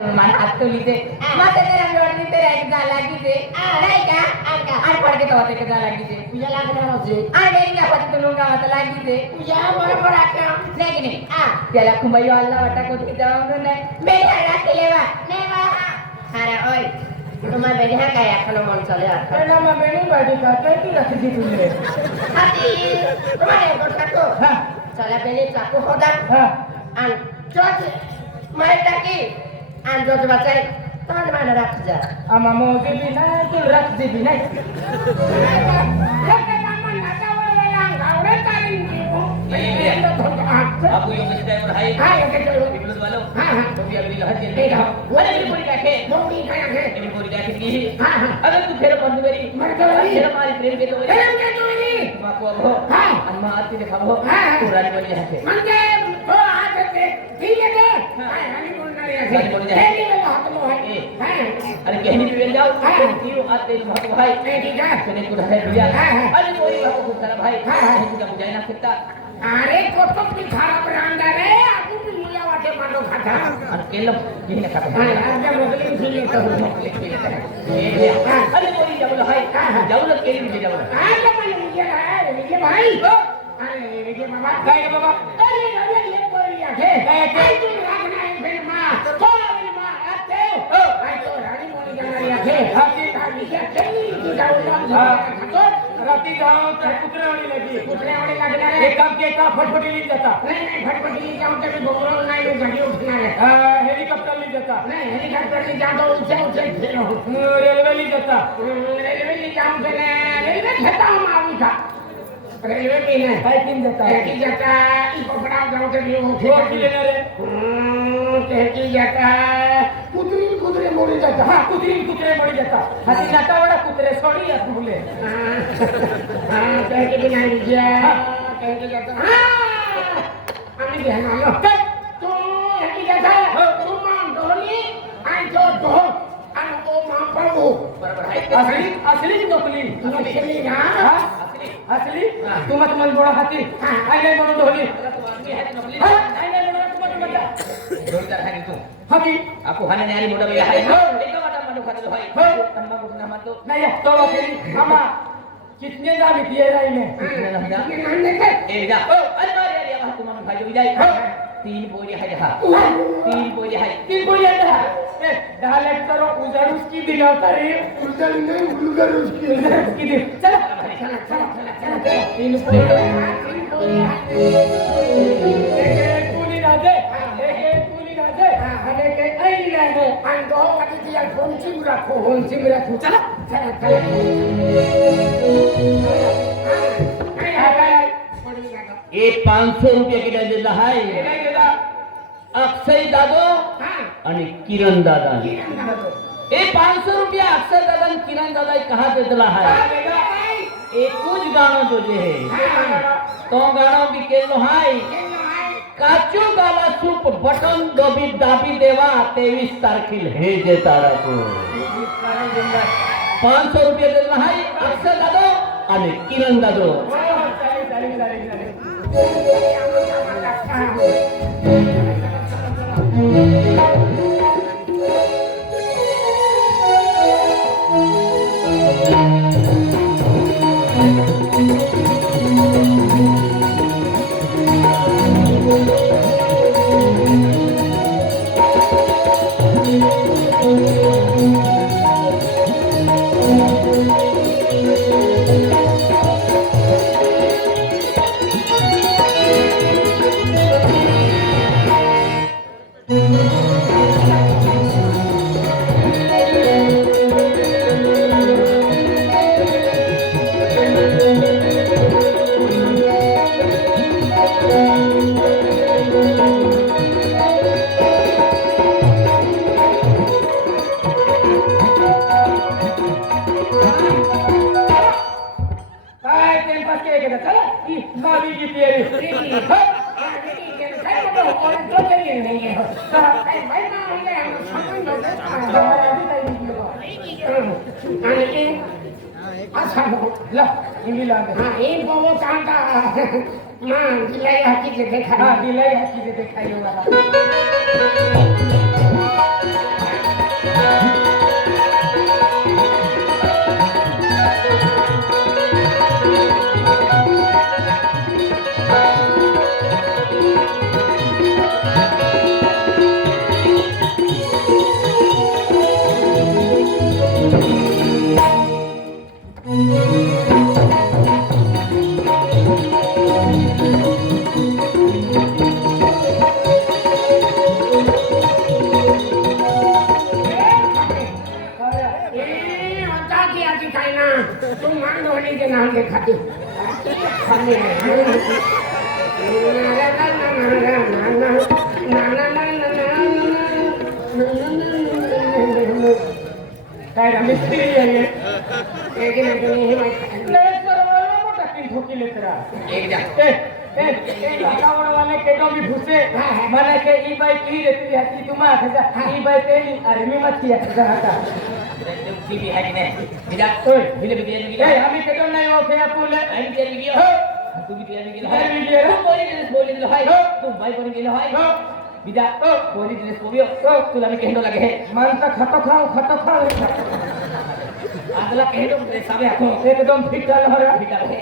mana atuli de mata kera jodi te ek da lagi de nahi ka ar pad ke tawate ke da lagi de puja lag raha je ar meri ka pati to lunga mata lagi de puja bora bora ka nahi ni tela kumbayo alla wata ko te jawno nahi me hara kelewa ne ma hara oi তোমার বেড়া কায় এখনো মন চলে আর না মা বেনি বাড়ি কা কি রাখছি তুমি হাতি তোমার একটু থাকো হ্যাঁ চলা বেনি চাকু হদা হ্যাঁ আন চট মাইটা কি আন যত বাঁচাই তোমার মানে রাখ যা আমা মোকে বিনা তুই রাখ দিবি না आपको ये मिस्टर है भाई हां ये चलो बिल्कुल वालों हां हां तो भी अगली लहर के ठीक है वो मेरी पूरी रखे मोटी खाया है मेरी पूरी रखे की हां हां अगर तू फिर बंद मेरी मर गई फिर हमारी प्रेम के तो प्रेम के तो नहीं मां को अब हो हां अम्मा आती देखा हो हां तो रानी बोली है मन के ओ हाथ से ठीक है दे हां रानी बोल रही है रानी बोली है तेरी में हाथ लो है हां अरे कहनी भी बन जाओ तीनों आते मत भाई ठीक है सुने को है भैया हां अरे कोई बात को सारा भाई हां मुझे बुझाई ना सकता अरे कोटो भी खराब रांदा रे आपू भी मुला वाटे मानो खाता और केलो यही ना खाता हां आगे मोगली उठिए तो ये अरे कोई जाओ भाई जाओ ना केली भी जाओ आगे मन लीजिए भाई अरे लीजिए बाबा काय बाबा अरे ये बोलिया है काय तू रागना है फिर मां तो मां आते हो आई तो रानी मोनी जाना है हाथी खाली के चली तू जाओ ना राती जाओ तो कुतरे वाली लगी लगना है एक काम के का फटफटी ली जाता नहीं फटफटी ली जाऊं तो घोड़ो नहीं वो गाड़ी उठना है हेलीकॉप्टर ली जाता नहीं हेलीकॉप्टर ली जाऊं तो ऊंचे फिरो रेलवे ली जाता रेलवे ली जाऊं तो रेलवे खाता हूं माऊ का रेलवे भी नहीं बाइकिंग जाता की जाता ई पकड़ा जाऊं तो ये छोड़ के लेने रे की जाता कुतरे मोड़ी जाता हाँ कुतरे मोड़ी जाता हाथी नाटा वाला कुतरे सोड़ी या भूले हाँ कह के भी नहीं लीजिए कह के जाता हाँ हमें ध्यान आयो तो की जाता तू मां डोली आई जो दो अन ओ मां पाऊ असली नकली असली ना असली तू मत मन बड़ा हाथी आई नहीं बड़ा ढोली आई नहीं बड़ा तू मत बता जोरदार है तू हाथी आपको हाने न्यारी मोटा भैया है एक वाटा मनु खाते भाई तम्बा को ना मत दो नहीं तो अकेली मामा कितने दाम दिए राई में कितने दाम दा ए जा ओ अरे मारे यार वहां तुम भाई जो जाए तीन बोरी है जहां तीन बोरी है ए डालेट करो उधर उसकी दिलाता रे उधर नहीं उधर उसकी दिन चलो तीन बोरी एक पूरी राजे हमें के आई रहे अन दो अति दिया फोन चिम रखो चलो ये 500 रुपये के देता है अक्षय दादो आणि किरण दादा ये 500 रुपया अक्षय दादा आणि किरण दादा कहा देतला है एकूच गाणं जो जे है तो गाणं बिकेलो है काचू गाला सूप बटन दाबी देवा 23 तारखेल हे जे तारा को 500 रुपये देतला है अक्षय दादो आणि किरण दादो एक बाबा कांटा मां दिलाई हाथी के देखा दिलाई हाथी के देखा धोनी के नाम के खाती काय मिस्त्री आहे एक नाही ठोकीले तेरा एक जा वाले के भी घुसे माने के ई बाई की देती है तुमा खजा ई बाई ते आर्मी मत किया खजा हटा टीवी है कि नहीं बिजा ओए बिले बिले ए बिले हमें के तो नहीं हो गया पुले आई बिले बिले तू भी बिले बिले तू बोली दिले हाय तू भाई बोली दिले हाय बिजा बोली दिले कोबियो तू लाने केंडो लगे है मन तो खतो खाओ आदला केंडो रे साबे आखो एकदम फिट डाल हरा बिटा है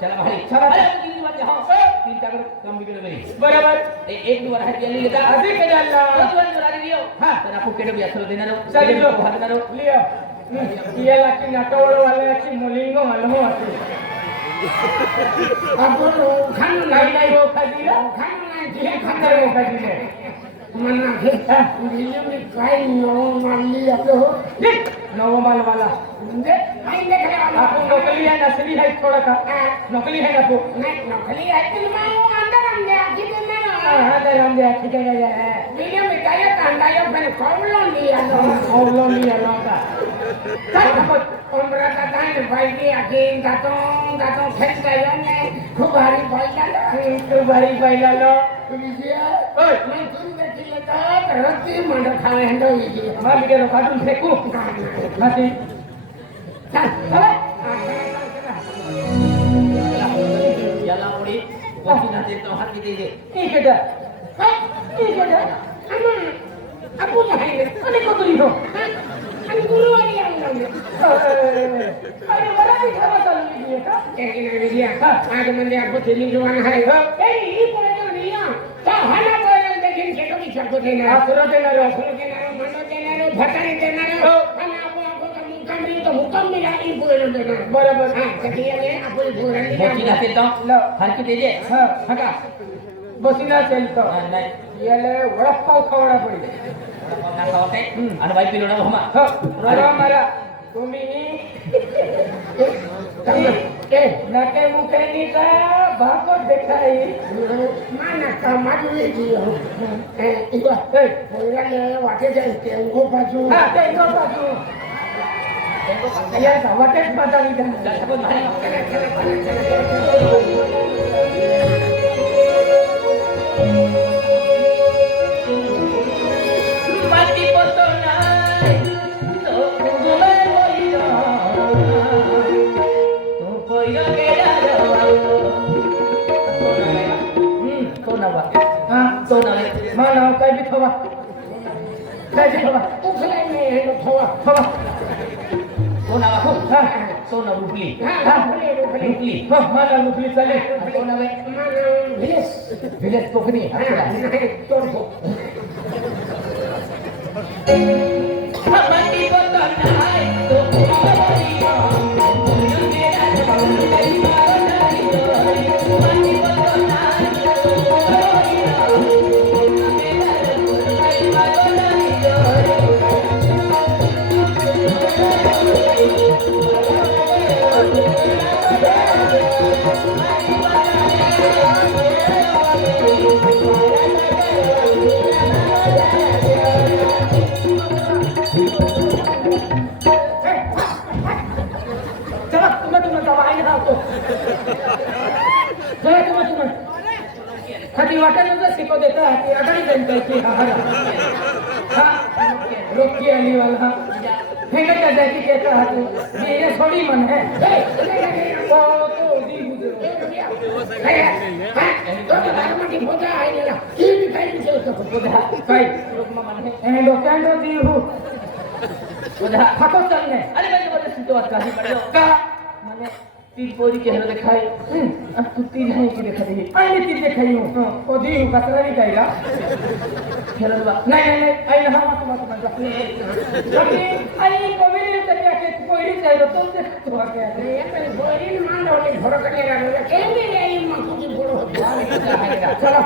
चला भाई चला। अरे तीन बार हां तीन चार कम बिगड़ मेरी बराबर एक दो बार है दिया लेता अभी के डालना दो बार बना दियो हां तो आपको केंडो भी असलो देना रो चल लो हाथ ना रो लियो ये लाकी नाटोड़ वाले अच्छी मोलिंगो वाले हो आते अब वो खान नहीं वो खादिया खान नहीं ये खाना वो खादिया मन्ना है दिल्ली में काय नो माली अब हो नो माल वाला मुझे आई देख रहा आप नकली है नकली है थोड़ा का नकली है आपको नहीं नकली है तो मैं अंदर हम गया कि मैं हां अंदर हम गया ठीक है वीडियो में क्या कांडा यो मैंने कौन लिया लो का उम्र का टाइम भाई की अकीन गातो खेल गया ने खूब भारी पाइला लो विजय ओए मैं तुम देखी लेता रत्ती मंड खाए हंडो ये मार के काटून फेंकू माती चल चले याला पड़ी कोची ना दे तो हाथ की दे दे ठीक है aku नहीं अने को तुरी हो अने गुरु वाली आऊंगा अरे बड़ा भी खरा चल लीजिए का एक ना लीजिए आज मंदे आपको दिल्ली जवान है ए ये पड़े तो नहीं आ ता हना पड़े लेकिन के तो भी सबको देना असुर देना मनो देना भटारी देना अने आपको का मुकम तो हुकम मिला ई पूरे देना बराबर हां कटिया ने आपको पूरा कोची ना दे तो लो हाथ की दे दे हां हटा बसीना चलतो नाही याले वडपाव खावडा पडी ना खावते आणि बाई पिलो ना हमा रवा मारा तुम्ही ए नाके मुखे नीचा भाको देखाई माना का माडवी दियो ए इबा ए बोलाले वाटे जाई तेंगो बाजू हां तेंगो बाजू या वाटेच बाजारी दा जास्त भारी माटी पोतोना तो गुमे मोइरा तो कोइरा केडा रवाओ तो नवा हां तो नवा माना काय बी थवा उखलाई में थवा तो नवा हो हां तो नवा रुपली हां रुपली हो माना रुपली चले तो नवा विलेज कोकणी तोडतो माटी पोतोना तो गुमे मोइरा कोइरा केडा रवाओ माटी पोतोना तो गुमे चला तुम्ही दवाई राहतो चला तुम्ही खाली वाटायला शिकव देता की अगाडी त्यांची हा रोकी आली वाला फेंका जाता की कहता है तू ये थोड़ी मन है ओ तो दी गुजरो काय डोक्यांडो दी हो ठाको चलने अरे मैं बोले तू तो आकाशी पड़ो का माने तीन पोरी के हेलो दिखाई तू तीन है की देखा दी आईने ती देखाई हूं ओ दी हूं कसरा नहीं कहेगा हेलो बा नहीं आई ना मत बाकी आई कोविड ने क्या के कोई चाहिए तो देख तो आ गया ये मेरे बोरी मान वाले घर करने लगा के नहीं आई मां की बोलो चलो